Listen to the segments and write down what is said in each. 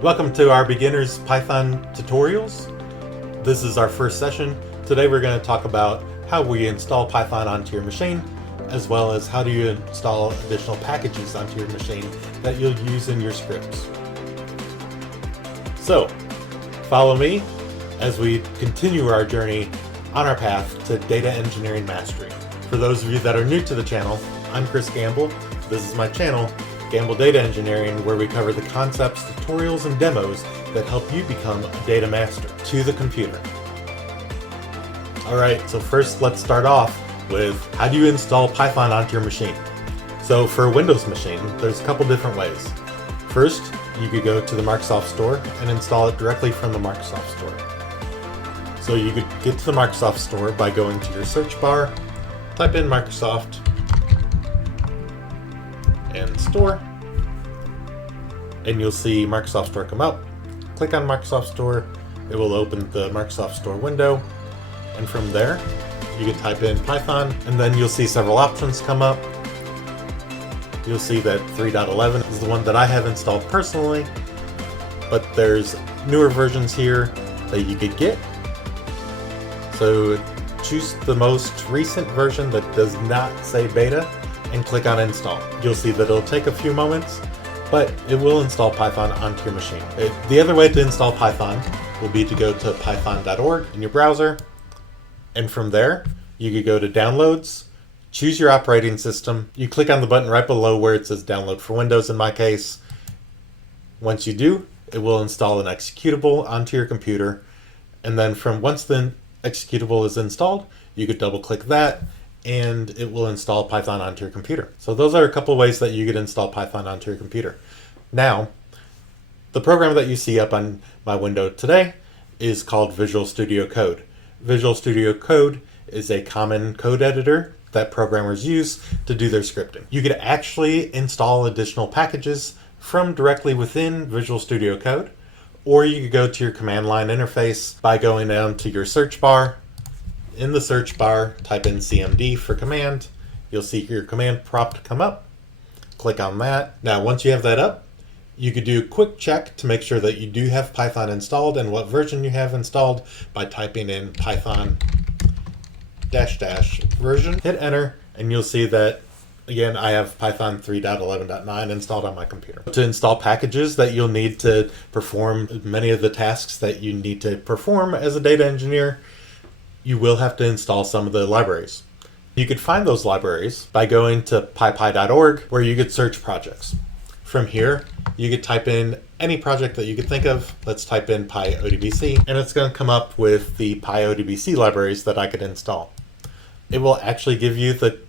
Welcome to our beginners Python tutorials. This is our first session. Today we're going to talk about how we install Python onto your machine, as well as how do you install additional packages onto your machine that you'll use in your scripts. So, follow me as we continue our journey on our path to data engineering mastery. For those of you that are new to the channel, I'm Chris Gamble. This is my channel, Gamble Data Engineering, where we cover the concepts, tutorials, and demos that help you become a data master to the computer. Alright, so first let's start off with how do you install Python onto your machine. So for a Windows machine, there's a couple different ways. First, you could go to the Microsoft Store and install it directly from the Microsoft Store. So you could get to the Microsoft Store by going to your search bar, type in Microsoft, and Store, and you'll see Microsoft Store come up. Click on Microsoft Store, it will open the Microsoft Store window, and from there you can type in Python, and then you'll see several options come up. You'll see that 3.11 is the one that I have installed personally, but there's newer versions here that you could get. So choose the most recent version that does not say beta and click on install. You'll see that it'll take a few moments, but it will install Python onto your machine. The other way to install Python will be to go to python.org in your browser, and from there you could go to downloads, choose your operating system. You click on the button right below where it says download for Windows in my case. Once you do, it will install an executable onto your computer, and then once the executable is installed, you could double click that and it will install Python onto your computer. So those are a couple of ways that you could install Python onto your computer. Now, the program that you see up on my window today is called Visual Studio Code. Visual Studio Code is a common code editor that programmers use to do their scripting. You could actually install additional packages from directly within Visual Studio Code, or you could go to your command line interface by going down to your search bar. In the search bar, type in CMD for command. You'll see your command prompt come up. Click on that. Now, once you have that up, you could do a quick check to make sure that you do have Python installed and what version you have installed by typing in Python -- version. Hit enter, and you'll see that, again, I have Python 3.11.9 installed on my computer. To install packages that you'll need to perform many of the tasks that you need to perform as a data engineer, you will have to install some of the libraries. You could find those libraries by going to pypy.org, where you could search projects. From here, you could type in any project that you could think of. Let's type in pyodbc, and it's going to come up with the pyodbc libraries that I could install. It will actually give you the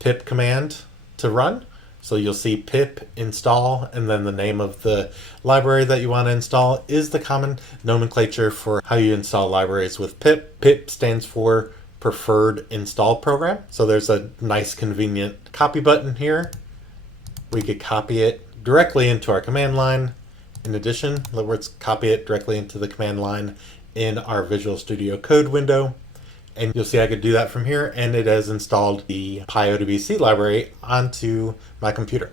pip command to run. So you'll see pip install, and then the name of the library that you want to install is the common nomenclature for how you install libraries with pip. Pip stands for Preferred Install Program. So there's a nice convenient copy button here. We could copy it directly into our command line. In addition, let's copy it directly into the command line in our Visual Studio Code window. And you'll see I could do that from here, and it has installed the pyodbc library onto my computer.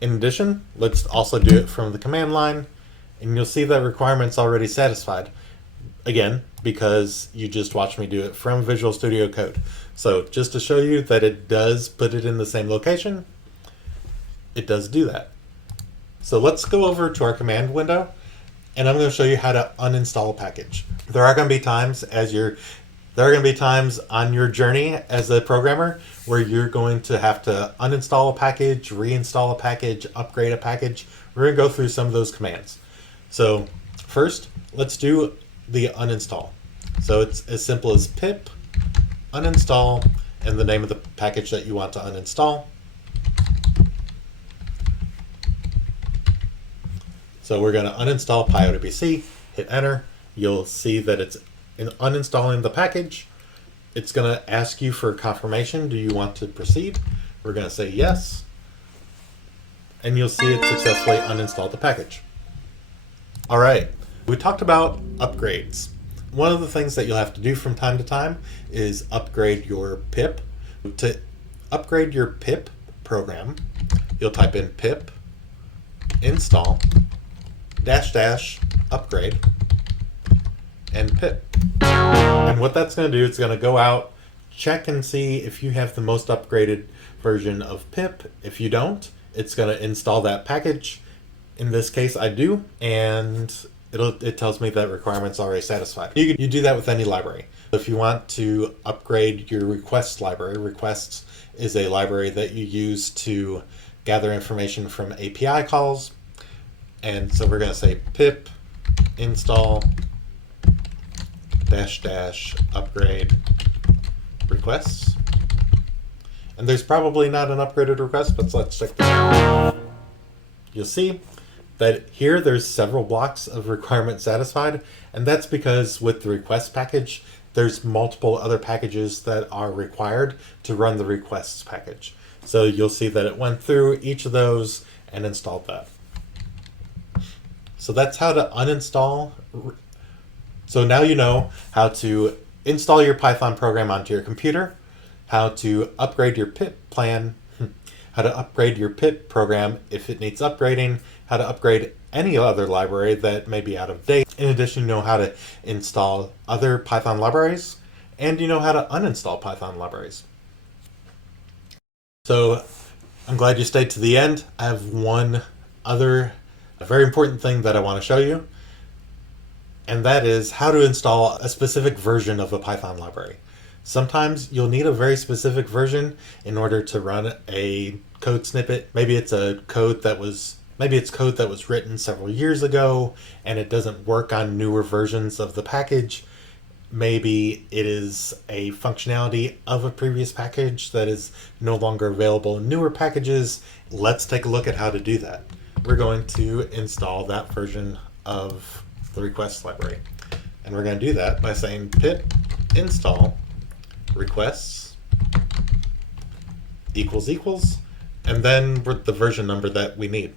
In addition, let's also do it from the command line, and you'll see that requirement's already satisfied. Again, because you just watched me do it from Visual Studio Code. So just to show you that it does put it in the same location, it does do that. So let's go over to our command window, and I'm going to show you how to uninstall a package. There are going to be times on your journey as a programmer where you're going to have to uninstall a package, reinstall a package, upgrade a package. We're going to go through some of those commands. So first, let's do the uninstall. So it's as simple as pip uninstall and the name of the package that you want to uninstall. So we're going to uninstall pyodbc, hit enter. You'll see that it's uninstalling the package. It's going to ask you for confirmation. Do you want to proceed? We're going to say yes. And you'll see it successfully uninstalled the package. All right, we talked about upgrades. One of the things that you'll have to do from time to time is upgrade your pip. To upgrade your pip program, you'll type in pip install -- upgrade and pip. And what that's going to do, it's going to go out, check and see if you have the most upgraded version of pip. If you don't, it's going to install that package. In this case, I do, and it tells me that requirement's already satisfied. You do that with any library. If you want to upgrade your requests library, requests is a library that you use to gather information from API calls. And so we're going to say pip install -- upgrade requests. And there's probably not an upgraded request, but let's check this out. You'll see that here there's several blocks of requirement satisfied, and that's because with the request package, there's multiple other packages that are required to run the requests package. So you'll see that it went through each of those and installed that. So that's how to uninstall. So now you know how to install your Python program onto your computer, how to upgrade your pip plan, how to upgrade your pip program if it needs upgrading, how to upgrade any other library that may be out of date. In addition, you know how to install other Python libraries, and you know how to uninstall Python libraries. So I'm glad you stayed to the end. I have one other very important thing that I want to show you, and that is how to install a specific version of a Python library. Sometimes you'll need a very specific version in order to run a code snippet. Maybe it's code that was written several years ago and it doesn't work on newer versions of the package. Maybe it is a functionality of a previous package that is no longer available in newer packages. Let's take a look at how to do that. We're going to install that version of the requests library. And we're going to do that by saying pip install requests == and then the version number that we need.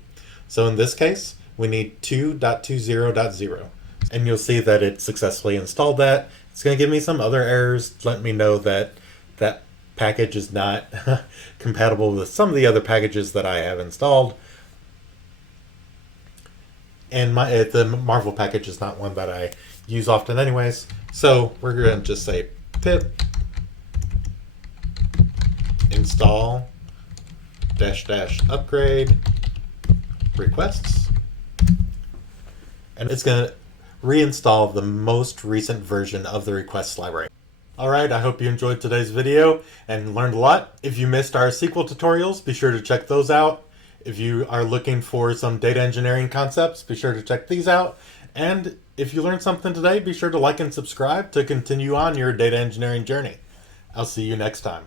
So in this case, we need 2.20.0. And you'll see that it successfully installed that. It's going to give me some other errors, let me know that that package is not compatible with some of the other packages that I have installed. And the Marvel package is not one that I use often anyways. So we're going to just say pip install -- upgrade requests. And it's going to reinstall the most recent version of the requests library. Alright, I hope you enjoyed today's video and learned a lot. If you missed our SQL tutorials, be sure to check those out. If you are looking for some data engineering concepts, be sure to check these out. And if you learned something today, be sure to like and subscribe to continue on your data engineering journey. I'll see you next time.